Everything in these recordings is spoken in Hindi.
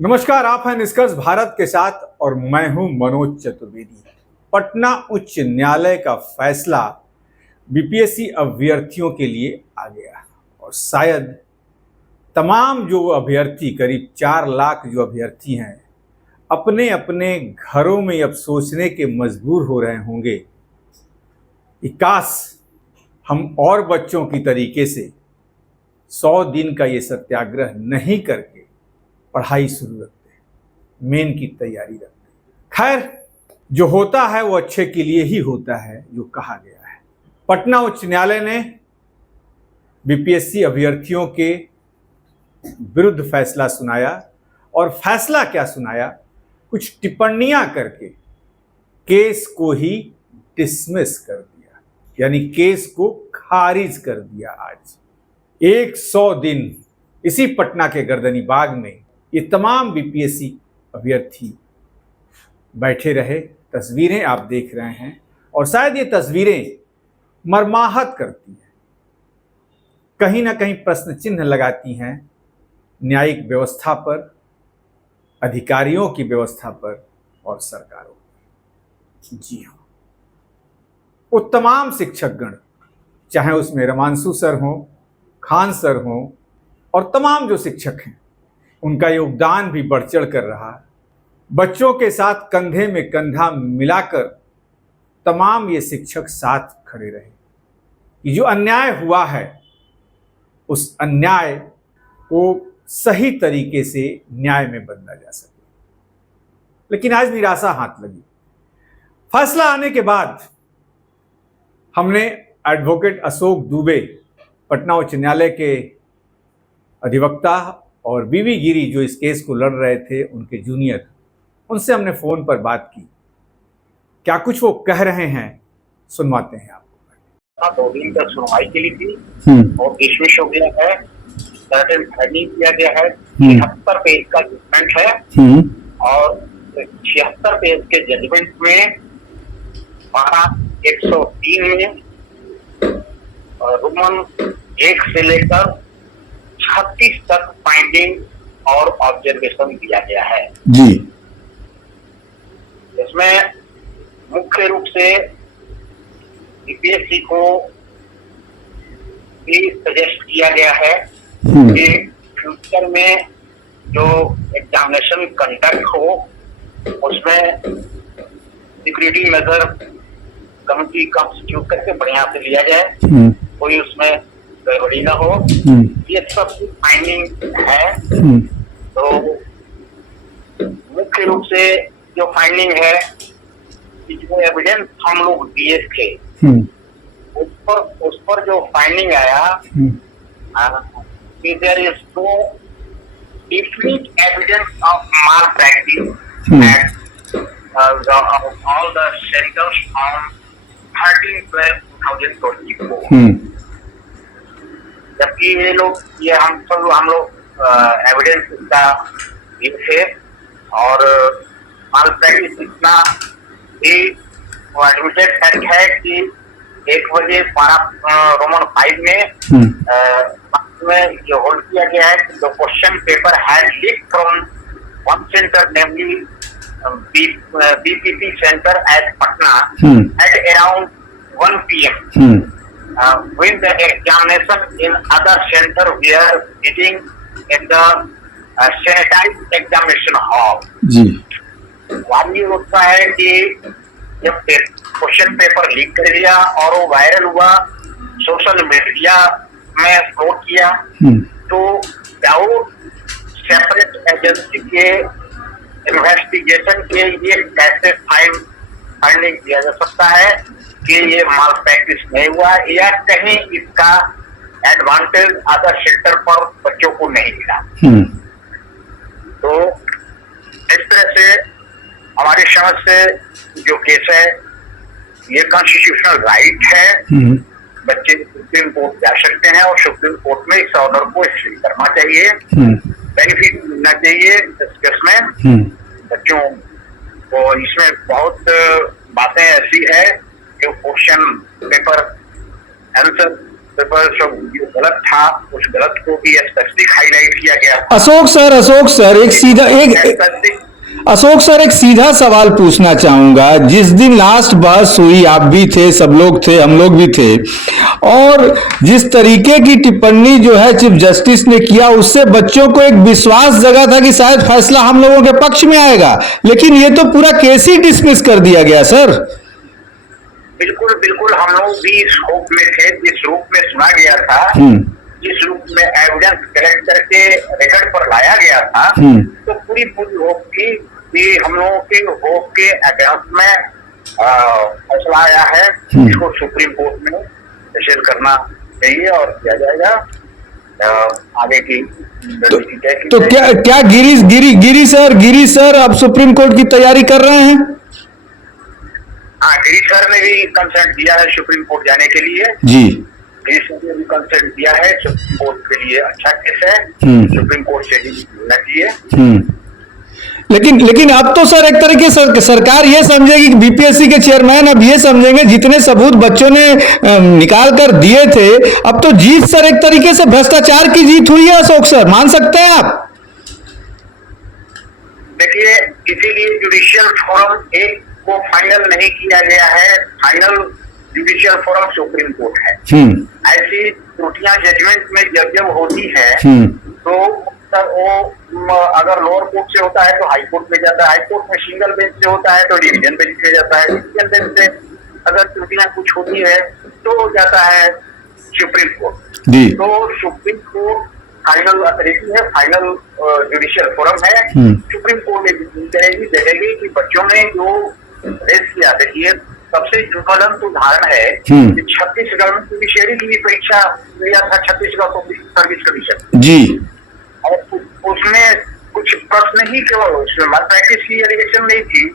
नमस्कार, आप हैं निष्कर्ष भारत के साथ और मैं हूं मनोज चतुर्वेदी। पटना उच्च न्यायालय का फैसला बीपीएससी अभ्यर्थियों के लिए आ गया और शायद तमाम जो अभ्यर्थी करीब 4 लाख जो अभ्यर्थी हैं अपने अपने घरों में अब सोचने के मजबूर हो रहे होंगे कि काश हम और बच्चों की तरीके से 100 दिन का ये सत्याग्रह नहीं करके पढ़ाई शुरू रखते, मेन की तैयारी रखते। खैर, जो होता है वो अच्छे के लिए ही होता है, जो कहा गया है। पटना उच्च न्यायालय ने बीपीएससी अभ्यर्थियों के विरुद्ध फैसला सुनाया और फैसला क्या सुनाया, कुछ टिप्पणियां करके केस को ही डिसमिस कर दिया, यानी केस को खारिज कर दिया। आज 100 दिन इसी पटना के गर्दनी बाग में ये तमाम बीपीएससी अभ्यर्थी बैठे रहे। तस्वीरें आप देख रहे हैं और शायद ये तस्वीरें मर्माहत करती हैं, कहीं ना कहीं प्रश्न चिन्ह लगाती हैं न्यायिक व्यवस्था पर, अधिकारियों की व्यवस्था पर और सरकारों पर। जी हाँ, वो तमाम शिक्षकगण, चाहे उसमें रमांशु सर हों, खान सर हों और तमाम जो शिक्षक हैं, उनका योगदान भी बढ़ चढ़ कर रहा। बच्चों के साथ कंधे में कंधा मिलाकर तमाम ये शिक्षक साथ खड़े रहे कि जो अन्याय हुआ है उस अन्याय को सही तरीके से न्याय में बदला जा सके। लेकिन आज निराशा हाथ लगी। फैसला आने के बाद हमने एडवोकेट अशोक दुबे, पटना उच्च न्यायालय के अधिवक्ता, और बीवी गिरी जो इस केस को लड़ रहे थे, उनके जूनियर, उनसे हमने फोन पर बात की। क्या कुछ वो कह रहे हैं सुनवाते हैं आपको। 2 दिन तक सुनवाई के लिए थी और डिसमिस हो गया है, सर्टेन फाइंडिंग किया गया है। 76 पेज का जजमेंट है और 76 पेज के जजमेंट में पारा 103 में रोमन 1 से लेकर 36 तक फाइंडिंग और ऑब्जर्वेशन दिया गया है जी। इसमें मुख्य रूप से बीपीएससी को भी सजेस्ट किया गया है कि फ्यूचर में जो एग्जामिनेशन कंडक्ट हो उसमें सिक्योरिटी मेजर कमिटी कॉन्स्टिट्यूट करके बढ़िया से लिया जाए, कोई उसमें गड़बड़ी ना हो। ये सब फाइंडिंग है। तो मुख्य रूप से जो फाइंडिंग है, जो एविडेंस हम लोग दिए थे उस पर जो फाइंडिंग आया कि there is no definite evidence of malpractice at all the centres on 13/12/2024। जबकि ये लोग हम लोग एविडेंस का ये थे और माल प्रैक्टिस इतना भी एडमिटेड फैक्ट है कि 1 बजे रोमन 5 में जो होल्ड किया गया है, the question paper had leak from one centre, namely BPP centre at Patna at around 1 PM. When the examination in other center were sitting in the sanitized examination hall. जी। ये होता है कि जब क्वेश्चन पेपर लीक कर दिया और वो वायरल हुआ, सोशल मीडिया में अपलोड किया, तो विदाउट सेपरेट एजेंसी के इन्वेस्टिगेशन के ये कैसे फाइंडिंग किया जा सकता है कि ये माल प्रैक्टिस नहीं हुआ या कहीं इसका एडवांटेज अदर सेक्टर पर बच्चों को नहीं मिला। तो इस तरह से हमारी समझ से जो केस है ये कॉन्स्टिट्यूशनल राइट है, बच्चे सुप्रीम कोर्ट जा सकते हैं और सुप्रीम कोर्ट में इस ऑर्डर को स्टे करना चाहिए, बेनिफिट मिलना चाहिए इस केस में बच्चों को। इसमें बहुत बातें ऐसी है जो क्वेश्चन पेपर आंसर पेपर सब जो गलत था उस गलत को भी स्पेसिफिक हाईलाइट किया गया। अशोक सर अशोक सर एक सीधा सवाल पूछना चाहूंगा। जिस दिन लास्ट बहस हुई, आप भी थे, सब लोग थे, हम लोग भी थे, और जिस तरीके की टिप्पणी जो है चीफ जस्टिस ने किया, उससे बच्चों को एक विश्वास जगा था कि शायद फैसला हम लोगों के पक्ष में आएगा, लेकिन ये तो पूरा केस ही डिसमिस कर दिया गया सर। बिल्कुल बिल्कुल, हम लोग भी इस होप में थे, जिस रूप में सुना गया था, जिस रूप में एविडेंस कलेक्ट करके रिकॉर्ड पर लाया गया था, तो पूरी होप थी कि हम लोगों के होप के अगेंस्ट में फैसला आया है, इसको सुप्रीम कोर्ट में पेश करना चाहिए और किया जाएगा। आगे की तो क्या गिरी सर अब सुप्रीम कोर्ट की तैयारी कर रहे हैं? हाँ, गिरी सर ने भी कंसेंट दिया है सुप्रीम कोर्ट जाने के लिए जी। गिरी सर ने भी कंसेंट दिया है, सुप्रीम कोर्ट के लिए अच्छा केस है, सुप्रीम कोर्ट से ही मिलना चाहिए। लेकिन अब तो सर एक तरीके से सरकार ये समझेगी कि बीपीएससी के चेयरमैन अब ये समझेंगे जितने सबूत बच्चों ने निकाल कर दिए थे, अब तो जीत सर एक तरीके से भ्रष्टाचार की जीत हुई है। अशोक सर, मान सकते हैं आप? देखिए, इसीलिए जुडिशियल फोरम एक को फाइनल नहीं किया गया है, final judicial forum supreme court है। ऐसी त्रुटियां जजमेंट में जब होती है तो वो अगर लोअर कोर्ट से होता है तो हाई कोर्ट में जाता है, हाई कोर्ट में सिंगल बेंच से होता है तो डिवीजन बेंच में जाता है, डिवीजन बेंच से अगर त्रुटियां कुछ होती है तो जाता है सुप्रीम कोर्ट। तो सुप्रीम कोर्ट फाइनल अथॉरिटी है, फाइनल जुडिशियल फोरम है। सुप्रीम कोर्ट करेगी, देखेगी कि बच्चों ने जो रेस किया। देखिए, सबसे ज्वलंत उदाहरण है कि छत्तीसगढ़ में जुडिशियरी की भी परीक्षा लिया था, छत्तीसगढ़ पब्लिक सर्विस कमीशन जी, और उसमें कुछ प्रश्न ही केवल, उसमें प्रैक्टिस की एलिगेशन नहीं थी,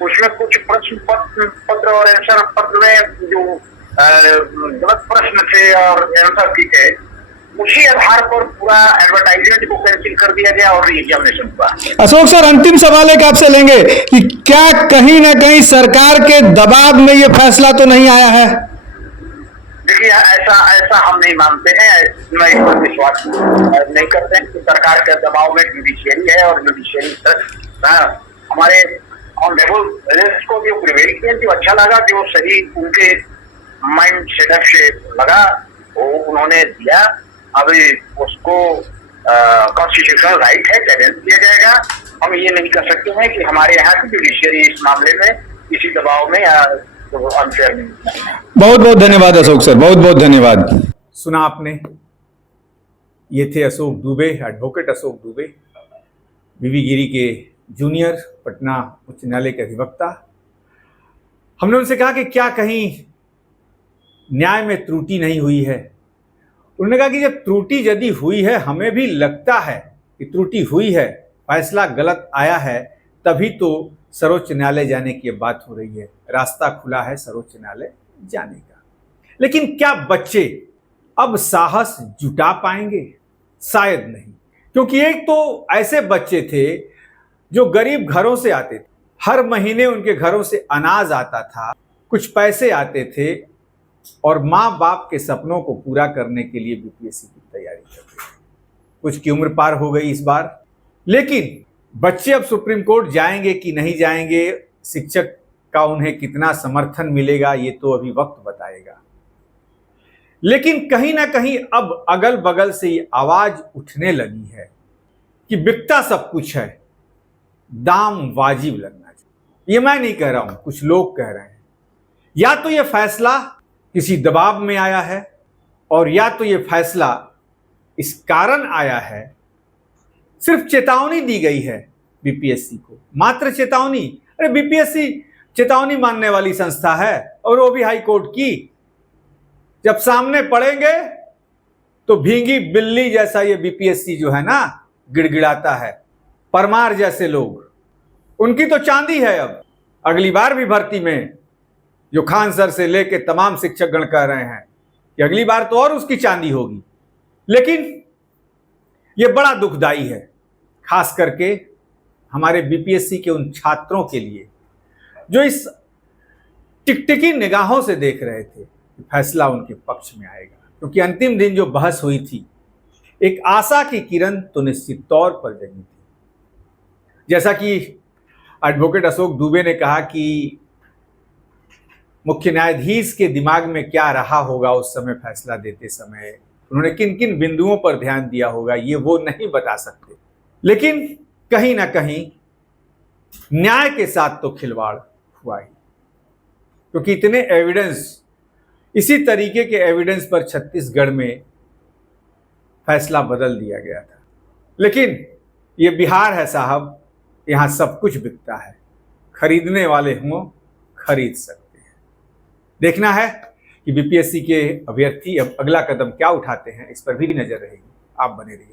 उसमें कुछ प्रश्न पत्र और आंसर पत्र में जो गलत प्रश्न थे और आंसर भी थे, उसी आधार पर पूरा एडवर्टाइजमेंट को कैंसिल कर दिया गया और एग्जामिनेशन हुआ। अशोक सर, अंतिम सवाल एक आपसे लेंगे कि क्या कहीं ना कहीं सरकार के दबाव में ये फैसला तो नहीं आया है? देखिए, ऐसा हम नहीं मानते हैं, मैं इस पर विश्वास नहीं करते हैं कि सरकार के दबाव में जुडिशियरी है और जुडिशियरी हमारे ऑनरेबल को जो प्रिवेल किया, जो अच्छा लगा, जो सही उनके माइंड सेटअप से लगा, वो उन्होंने दिया। अभी उसको कॉन्स्टिट्यूशनल राइट है, चैलेंज किया जाएगा। हम ये नहीं कर सकते हैं कि हमारे यहाँ की जुडिशियरी इस मामले में किसी दबाव में या अनफेयर नहीं। बहुत बहुत धन्यवाद अशोक सर, बहुत बहुत धन्यवाद। सुना आपने, ये थे अशोक दुबे, एडवोकेट अशोक दुबे, बीवी गिरी के जूनियर, पटना उच्च न्यायालय के अधिवक्ता। हमने उनसे कहा कि क्या कहीं न्याय में त्रुटि नहीं हुई है। उन्होंने कहा कि जब त्रुटि यदि हुई है, हमें भी लगता है कि त्रुटि हुई है, फैसला गलत आया है, तभी तो सर्वोच्च न्यायालय जाने की बात हो रही है, रास्ता खुला है सर्वोच्च न्यायालय जाने का। लेकिन क्या बच्चे अब साहस जुटा पाएंगे? शायद नहीं, क्योंकि एक तो ऐसे बच्चे थे जो गरीब घरों से आते थे, हर महीने उनके घरों से अनाज आता था, कुछ पैसे आते थे और माँ बाप के सपनों को पूरा करने के लिए बीपीएससी की तैयारी करते थे। कुछ की उम्र पार हो गई इस बार, लेकिन बच्चे अब सुप्रीम कोर्ट जाएंगे कि नहीं जाएंगे, शिक्षक का उन्हें कितना समर्थन मिलेगा, ये तो अभी वक्त बताएगा। लेकिन कहीं ना कहीं अब अगल बगल से ये आवाज उठने लगी है कि बिकता सब कुछ है, दाम वाजिब लगना चाहिए। ये मैं नहीं कह रहा हूं, कुछ लोग कह रहे हैं। या तो ये फैसला किसी दबाव में आया है, और या तो ये फैसला इस कारण आया है, सिर्फ चेतावनी दी गई है बीपीएससी को, मात्र चेतावनी। अरे बीपीएससी चेतावनी मानने वाली संस्था है, और वो भी हाई कोर्ट की। जब सामने पड़ेंगे तो भींगी बिल्ली जैसा ये बीपीएससी जो है ना, गिड़गिड़ाता है। परमार जैसे लोग, उनकी तो चांदी है। अब अगली बार भी भर्ती में जो खान सर से लेके तमाम शिक्षकगण कह रहे हैं कि अगली बार तो और उसकी चांदी होगी। लेकिन यह बड़ा दुखदाई है, खास करके हमारे बीपीएससी के उन छात्रों के लिए जो इस टिकटिकी निगाहों से देख रहे थे कि फैसला उनके पक्ष में आएगा। क्योंकि अंतिम दिन जो बहस हुई थी, एक आशा की किरण तो निश्चित तौर पर जगी थी। जैसा कि एडवोकेट अशोक दुबे ने कहा कि मुख्य न्यायाधीश के दिमाग में क्या रहा होगा उस समय फैसला देते समय, उन्होंने किन किन बिंदुओं पर ध्यान दिया होगा, ये वो नहीं बता सकते। लेकिन कहीं ना कहीं न्याय के साथ तो खिलवाड़ हुआ ही, क्योंकि इतने एविडेंस, इसी तरीके के एविडेंस पर छत्तीसगढ़ में फैसला बदल दिया गया था। लेकिन ये बिहार है साहब, यहां सब कुछ बिकता है, खरीदने वाले हों खरीद सकते हैं। देखना है कि बीपीएससी के अभ्यर्थी अब अगला कदम क्या उठाते हैं, इस पर भी नजर रहेगी। आप बने रहिए।